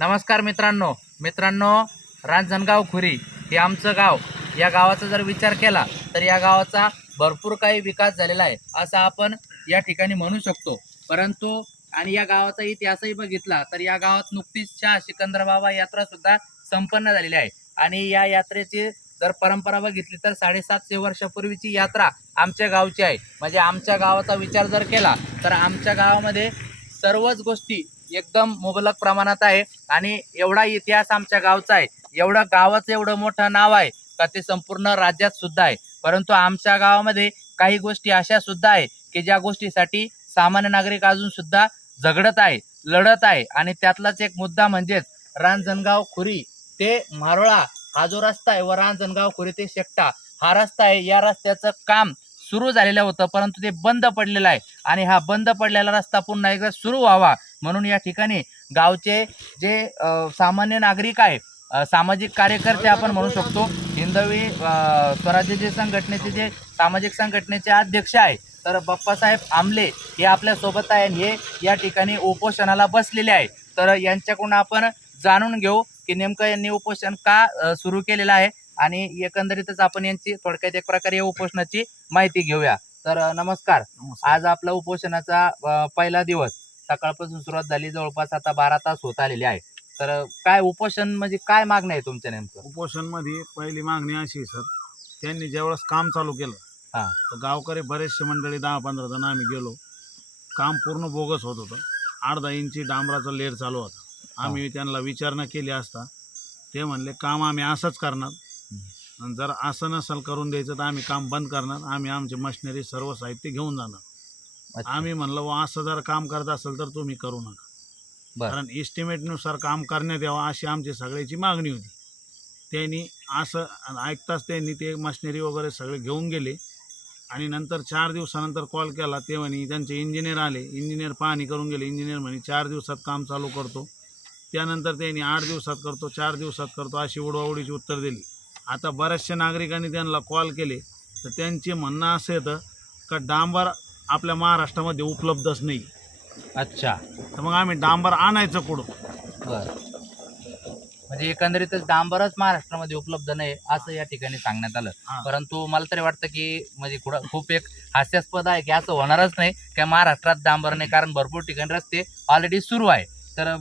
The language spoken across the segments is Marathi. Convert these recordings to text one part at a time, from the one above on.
नमस्कार मित्रांनो, रांजणगाव खुरी हे आमचं गाव. या गावाचा जर विचार केला तर या गावाचा भरपूर काही विकास झालेला आहे असं आपण या ठिकाणी म्हणू शकतो. परंतु आणि या गावाचा इतिहासही बघितला तर या गावात नुकतीच शाह सिकंदर बाबा यात्रा सुद्धा संपन्न झालेली आहे. आणि या यात्रेची जर परंपरा बघितली तर 750 वर्षापूर्वीची यात्रा आमच्या गावची आहे. म्हणजे आमच्या गावाचा विचार जर केला तर आमच्या गावामध्ये सर्वच गोष्टी एकदम मुबलक प्रमाणात आहे. आणि एवढा इतिहास आमच्या गावचा आहे, एवढं गावाचं एवढं मोठं नाव आहे का ते संपूर्ण राज्यात सुद्धा आहे. परंतु आमच्या गावामध्ये काही गोष्टी अशा सुद्धा आहे की ज्या गोष्टीसाठी सामान्य नागरिक अजून सुद्धा झगडत आहे, लढत आहे. आणि त्यातलाच एक मुद्दा म्हणजेच रांजणगाव खुरी ते मारोळा हा जो रस्ता आहे व रांजणगाव खुरी ते शेकटा हा रस्ता आहे. या रस्त्याचं काम सुरू झालेलं होतं परंतु ते बंद पडलेलं आहे. आणि हा बंद पडलेला रस्ता पुन्हा एकदा सुरू व्हावा म्हणून या ठिकाणी गावचे जे सामान्य नागरिक आहे, सामाजिक कार्यकर्ते आपण म्हणू शकतो, हिंदवी स्वराज्य संघटनेचे जे सामाजिक संघटनेचे अध्यक्ष आहे तर बाप्पासाहेब आमले हे आपल्या सोबत आहे. हे या ठिकाणी उपोषणाला बसलेले आहे. तर यांच्याकडून आपण जाणून घेऊ की नेमकं यांनी उपोषण का सुरू केलेलं आहे आणि एकंदरीतच आपण यांची थोडक्यात एक प्रकारे या उपोषणाची माहिती घेऊया. तर नमस्कार. आज आपला उपोषणाचा पहिला दिवस, सकाळपासून सुरुवात झाली, जवळपास आता 12 तास होत आलेले आहे. तर काय उपोषण म्हणजे काय मागणी आहे तुमच्या नेमकं? उपोषण मध्ये पहिली मागणी अशी सर, त्यांनी ज्यावेळेस काम चालू केलं तर गावकरी बरेचसे मंडळी 10-15 जण आम्ही गेलो. काम पूर्ण बोगस होत होतं. 1/2 इंची डांबराचा लेर चालू होता. आम्ही त्यांना विचारणा केली असता ते म्हणले काम आम्ही असंच करणार, आणि जर असं नसेल करून द्यायचं तर आम्ही काम बंद करणार, आम्ही आमचे मशिनरी सर्व साहित्य घेऊन जाणार. आम्ही म्हणलं व असं जर काम करत असेल तर तुम्ही करू नका, कारण इस्टिमेटनुसार काम करण्यात यावं अशी आमची सगळ्याची मागणी होती. त्यांनी असं ऐकताच त्यांनी ते मशिनरी वगैरे सगळे घेऊन गेले. आणि नंतर 4 दिवसानंतर कॉल केला, ते म्हणे त्यांचे इंजिनियर आले, इंजिनियर पाहणी करून गेले. इंजिनियर म्हणे 4 दिवसात काम चालू करतो. त्यानंतर त्यांनी 8 दिवसात करतो, 4 दिवसात करतो अशी उडवाउडीची उत्तर दिली. आता बऱ्याचशा नागरिकांनी त्यांना कॉल केले तर त्यांचे म्हणणं असं येतं का डांबर आपल्या महाराष्ट्रामध्ये उपलब्धच नाही. अच्छा, तर मग आम्ही डांबर आणायचं कुठं? बरं. म्हणजे एकंदरीतच डांबरच महाराष्ट्रामध्ये उपलब्ध नाही असं या ठिकाणी सांगण्यात आलं. परंतु मला तरी वाटतं की म्हणजे खूप एक हास्यास्पद आहे की असं होणारच नाही की महाराष्ट्रात डांबर नाही, कारण भरपूर ठिकाणी रस्ते ऑलरेडी सुरू आहे. तर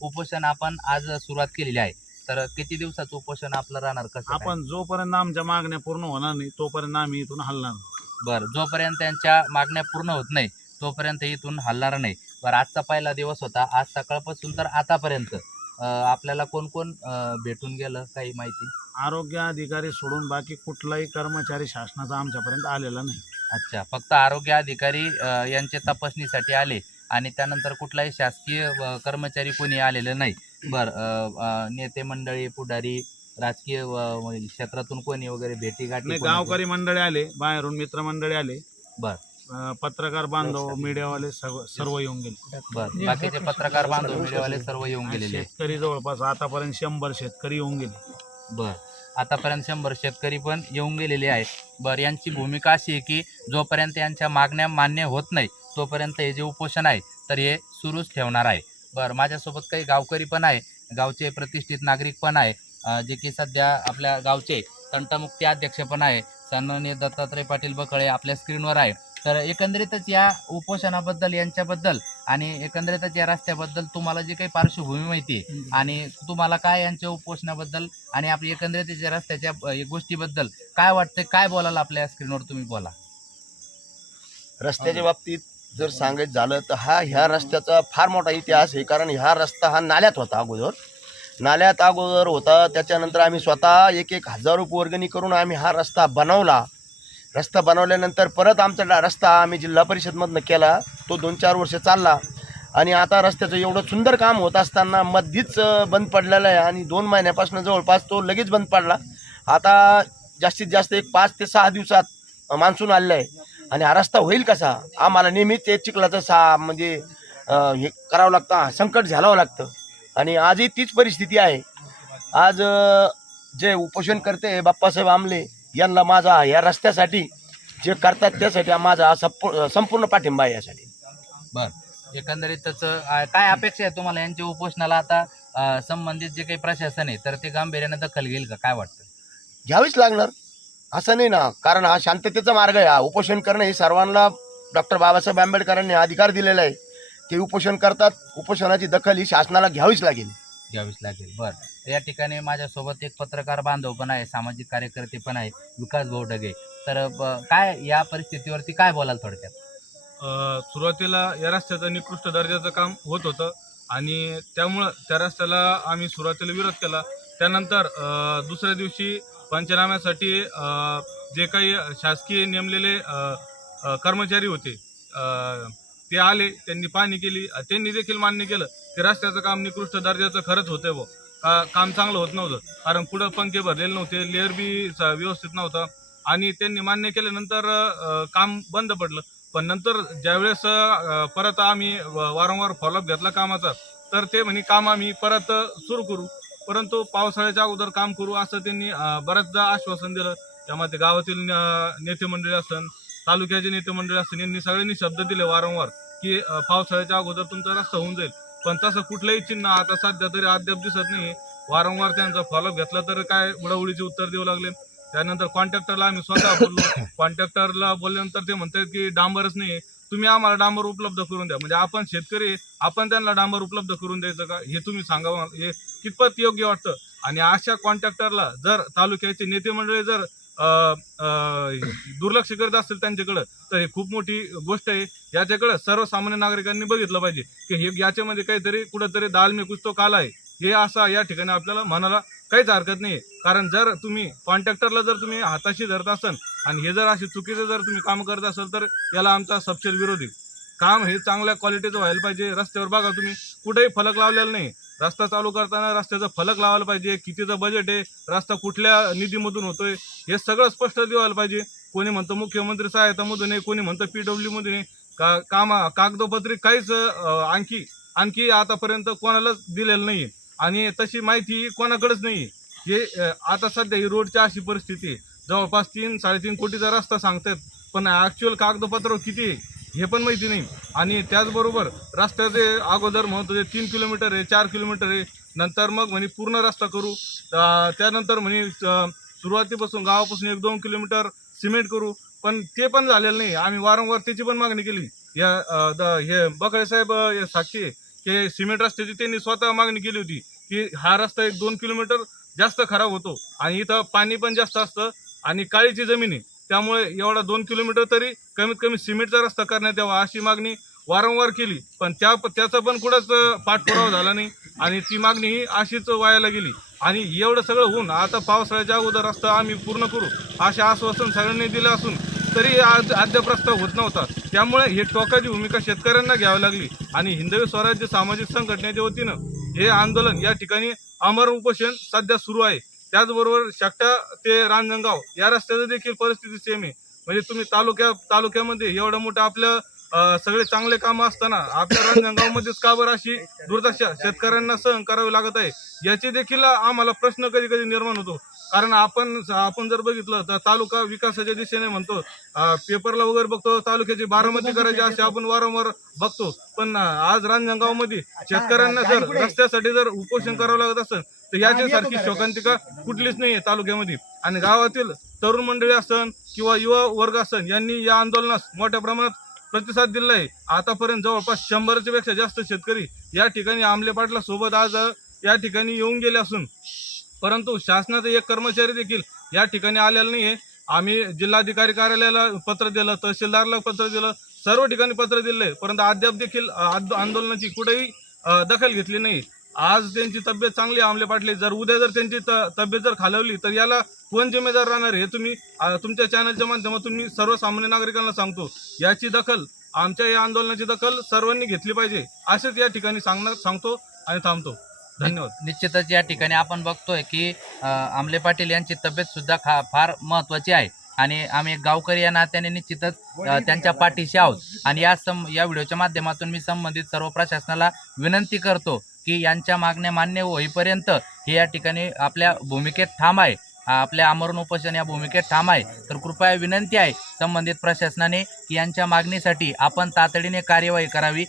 उपोषण आपण आज सुरुवात केलेली आहे. तर किती दिवसाचं उपोषण आपलं राहणार? कसं आपण जोपर्यंत आमच्या मागण्या पूर्ण होणार नाही तोपर्यंत आम्ही इथून हलणार नाही. बरं, जोपर्यंत त्यांच्या मागण्या पूर्ण होत नाही तोपर्यंत इथून हलणार नाही. बरं, आजचा पहिला दिवस होता. आज सकाळपासून तर आतापर्यंत आपल्याला कोण कोण भेटून गेलं, काही माहिती? आरोग्य अधिकारी सोडून बाकी कुठलाही कर्मचारी शासनाचा आमच्यापर्यंत आलेला नाही. अच्छा, फक्त आरोग्य अधिकारी यांचे तपासणीसाठी आले आणि त्यानंतर कुठलाही शासकीय कर्मचारी कोणी आलेलं नाही. बरं, नेते मंडळी, पुढारी, राजकीय क्षेत्रातून कोणी वगैरे भेटी गाठी? गावकरी मंडळी आले, बाहेरून मित्रमंडळी आले, बरं, पत्रकार बांधव, मीडियावाले सर्व येऊन गेले. बरं, बाकीचे पत्रकार बांधव, मीडियावाले सर्व येऊन गेलेले. शेतकरी जवळपास आतापर्यंत 100 शेतकरी येऊन गेले. बरं, आतापर्यंत 100 शेतकरी पण येऊन गेलेले आहे. बरं, यांची भूमिका अशी आहे की जोपर्यंत यांच्या मागण्या मान्य होत नाही तोपर्यंत हे जे उपोषण आहे तर हे सुरूच ठेवणार आहे. बरं, माझ्यासोबत काही गावकरी पण आहे, गावचे प्रतिष्ठित नागरिक पण आहे, जे की सध्या आपल्या गावचे तंटमुक्ती अध्यक्ष पण आहे, सन्माननीय दत्तात्रय पाटील बकळे आपल्या स्क्रीनवर आहे. तर एकंदरीतच या उपोषणाबद्दल, यांच्याबद्दल आणि एकंदरीतच या रस्त्याबद्दल तुम्हाला जी काही पार्श्वभूमी माहिती आहे आणि तुम्हाला काय यांच्या उपोषणाबद्दल आणि आपली एकंदरीत या रस्त्याच्या गोष्टीबद्दल काय वाटतं, काय बोलाल आपल्या स्क्रीनवर तुम्ही बोला. रस्त्याच्या बाबतीत जर सांगायचं झालं तर ह्या रस्त्याचा फार मोठा इतिहास आहे. कारण ह्या रस्ता हा नाल्यात होता. त्याच्यानंतर आम्ही स्वतः 1,000 रुपये वर्गणी करून आम्ही हा रस्ता बनवला. रस्ता बनवल्यानंतर परत आमचा रस्ता आम्ही जिल्हा परिषदमधनं केला. तो 2-4 वर्ष चालला आणि आता रस्त्याचं एवढं सुंदर काम होत असताना मध्येच बंद पडलेला आहे. आणि 2 महिन्यापासून जवळपास तो लगेच बंद पडला. आता जास्तीत जास्त एक 5 ते 6 दिवसात मान्सून आलेलं आहे आणि हा रस्ता होईल कसा? आम्हाला नेहमीच ते चिखलाचं म्हणजे हे करावं लागतं, संकट झेलावं लागतं. आणि आजही तीच परिस्थिती आहे. आज जे उपोषण करते बाप्पासाहेब आमले यांना माझा या रस्त्यासाठी जे करतात त्यासाठी माझा संपूर्ण पाठिंबा आहे यासाठी. बरं, एकंदरीतच काय अपेक्षा आहे तुम्हाला यांच्या उपोषणाला? आता संबंधित जे काही प्रशासन आहे तर ते गांभीर्याने दखल घेईल का, काय वाटतं? घ्यावीच लागणार, असं नाही ना, कारण हा शांततेचा मार्ग आहे. हा उपोषण करणं हे सर्वांना डॉक्टर बाबासाहेब आंबेडकरांनी अधिकार दिलेला आहे. ते उपोषण करतात, उपोषणाची दखल ही शासनाला घ्यावीच लागेल. घ्यावीच लागेल. बरं, तर या ठिकाणी माझ्यासोबत एक पत्रकार बांधव पण आहे, सामाजिक कार्यकर्ते पण आहे, विकास भाऊ ढगे. तर काय या परिस्थितीवरती काय बोलाल थोडक्यात? सुरुवातीला या रस्त्याचं निकृष्ट दर्जाचं काम होत होतं आणि त्यामुळं त्या रस्त्याला आम्ही सुरुवातीला विरोध केला. त्यानंतर दुसऱ्या दिवशी पंचनाम्यासाठी जे काही शासकीय नेमलेले कर्मचारी होते ते आले, त्यांनी पाहणी केली. त्यांनी देखील मान्य केलं की रस्त्याचं काम निकृष्ट दर्जाचं खरंच होतंय बुवा. काम चांगलं होत नव्हतं, कारण पुढं पंखे भरलेले नव्हते, लेअर बी व्यवस्थित नव्हता आणि त्यांनी मान्य केल्यानंतर काम बंद पडलं. पण नंतर ज्यावेळेस परत आम्ही वारंवार फॉलोअप घेतला कामाचा, तर ते म्हणे काम आम्ही परत सुरू करू, परंतु पावसाळ्याच्या अगोदर काम करू असं त्यांनी बऱ्याचदा आश्वासन दिलं. त्यामध्ये गावातील नेते मंडळी असन, तालुक्याचे नेते मंडळी असन, यांनी सगळ्यांनी शब्द दिले वारंवार की पावसाळ्याच्या अगोदर तुमचा रस्ता होऊन जाईल. पण तसं कुठलंही चिन्ह आता सध्या तरी अद्याप दिसत नाही. वारंवार त्यांचा फॉलोअप घेतला तर काय उडाउडीचे उत्तर देऊ लागले. त्यानंतर कॉन्ट्रॅक्टरला आम्ही स्वतः बोललो. कॉन्ट्रॅक्टरला बोलल्यानंतर ते म्हणतात की डांबरच नाही, तुम्ही आम्हाला डांबर उपलब्ध करून द्या. म्हणजे आपण शेतकरी, आपण त्यांना डांबर उपलब्ध करून द्यायचं का, हे तुम्ही सांगावं, हे कितपत योग्य वाटतं? आणि अशा कॉन्ट्रॅक्टरला जर तालुक्याचे नेते मंडळी जर दुर्लक्ष करत असतील त्यांच्याकडं, तर हे खूप मोठी गोष्ट आहे. याच्याकडं सर्वसामान्य नागरिकांनी बघितलं पाहिजे की हे याच्यामध्ये काहीतरी कुठंतरी दाल में कुछ तो काला आहे. हे असं या ठिकाणी आपल्याला म्हणायला काहीच हरकत नाही. कारण जर तुम्ही कॉन्ट्रॅक्टरला जर तुम्ही हाताशी धरत असाल आणि हे जर असे चुकीचे जर तुम्ही काम करत असाल तर याला आमचा सपशेल विरोध आहे. काम हे चांगल्या क्वालिटीचं व्हायला पाहिजे. रस्त्यावर बघा तुम्ही कुठेही फलक लावलेला नाही. रस्ता चालू करताना रस्त्याचा फलक लावायला पाहिजे, कितीचं बजेट आहे, रस्ता कुठल्या निधीमधून होतोय, हे सगळं स्पष्ट दिवायला पाहिजे. कोणी म्हणतं मुख्यमंत्री सहायतामधून आहे, कोणी म्हणतं PWD मधून आहे. कागदोपत्री काहीच आणखी आतापर्यंत कोणालाच दिलेलं नाही आणि तशी माहिती कोणाकडेच नाही. हे आता सध्या ही रोडची अशी परिस्थिती आहे, जवळपास 3-3.5 कोटीचा रस्ता सांगतात, पण ॲक्च्युअल कागदपत्र किती आहे हे पण माहिती नाही. आणि त्याचबरोबर रस्त्याचे अगोदर म्हणत होते 3 किलोमीटर आहे, 4 किलोमीटर आहे, नंतर मग म्हणे पूर्ण रस्ता करू, त्यानंतर म्हणे सुरुवातीपासून गावापासून 1-2 किलोमीटर सिमेंट करू, पण ते पण झालेलं नाही. आम्ही वारंवार त्याची पण मागणी केली. हे बकळे साहेब साक्षी आहे की सिमेंट रस्त्याची त्यांनी स्वतः मागणी केली होती की हा रस्ता 1-2 किलोमीटर जास्त खराब होतो आणि इथं पाणी पण जास्त असतं आणि काळीची जमीन आहे, त्यामुळे एवढा 2 किलोमीटर तरी कमीत कमी सिमेंटचा रस्ता करण्यात यावा अशी मागणी वारंवार केली. पण त्याचा पण कुठंच पाठपुरावा झाला नाही आणि ती मागणी ही अशीच वायाला गेली. आणि एवढं सगळं होऊन आता पावसाळ्याच्या अगोदर रस्ता आम्ही पूर्ण करू असे आश्वासन सगळ्यांनी दिलं असून तरी आज अद्याप रस्ता होत नव्हता. त्यामुळे हे टोकाची भूमिका शेतकऱ्यांना घ्यावी लागली आणि हिंदवी स्वराज्य सामाजिक संघटनेच्या वतीनं हे आंदोलन या ठिकाणी अमर उपोषण सध्या सुरू आहे. त्याचबरोबर शकटा ते रांजणगाव या रस्त्याची देखील परिस्थिती सेम आहे. म्हणजे तुम्ही तालुक्यामध्ये एवढं मोठं आपलं सगळे चांगले कामं असताना आपल्या रांजणगावमध्येच का बरं अशी दुर्दशा शेतकऱ्यांना सहन करावी लागत आहे, याची देखील आम्हाला प्रश्न कधी कधी निर्माण होतो. कारण आपण जर बघितलं तर तालुका विकासाच्या दिशेने म्हणतो, पेपरला वगैरे बघतो तालुक्याची बारामती करायची असे आपण वारंवार बघतो, पण आज रांजणगावमध्ये शेतकऱ्यांना जर रस्त्यासाठी जर उपोषण करावं लागत असेल तर याच्यासारखी शोकांतिका कुठलीच नाही आहे तालुक्यामध्ये. आणि गावातील तरुण मंडळी असन किंवा युवा वर्ग असन यांनी या आंदोलनास मोठ्या प्रमाणात प्रतिसाद दिला आहे. आतापर्यंत जवळपास 100च्या पेक्षा जास्त शेतकरी या ठिकाणी आमले पाटला सोबत आज या ठिकाणी येऊन गेले असून परंतु शासनाचा एक कर्मचारी देखील या ठिकाणी आलेला नाही आहे. आम्ही जिल्हाधिकारी कार्यालयाला पत्र दिलं, तहसीलदारला पत्र दिलं, सर्व ठिकाणी पत्र दिले, परंतु अद्याप देखील आंदोलनाची कुठेही दखल घेतली नाही. आज त्यांची तब्येत चांगली आमले पाटले, जर उद्या जर त्यांची तब्येत जर खालवली तर याला कोण जिम्मेदार राहणार हे तुम्ही तुमच्या चॅनलच्या माध्यमातून मी सर्वसामान्य नागरिकांना सांगतो. याची दखल, आमच्या या आंदोलनाची दखल सर्वांनी घेतली पाहिजे असेच या ठिकाणी सांगतो आणि थांबतो. धन्यवाद. निश्चितच या ठिकाणी आपण बघतोय की आमले पाटील यांची तब्येत सुद्धा फार महत्त्वाची आहे आणि आम्ही गावकरी या नात्याने निश्चितच त्यांच्या पाठीशी आहोत. आणि या व्हिडिओच्या माध्यमातून मी संबंधित सर्व प्रशासनाला विनंती करतो की यांच्या मागण्या मान्य होईपर्यंत हे या ठिकाणी आपल्या भूमिकेत ठाम आहे, आपल्या आमरण उपोषण या भूमिकेत ठाम आहे. तर कृपया विनंती आहे संबंधित प्रशासनाने की यांच्या मागणीसाठी आपण तातडीने कार्यवाही करावी.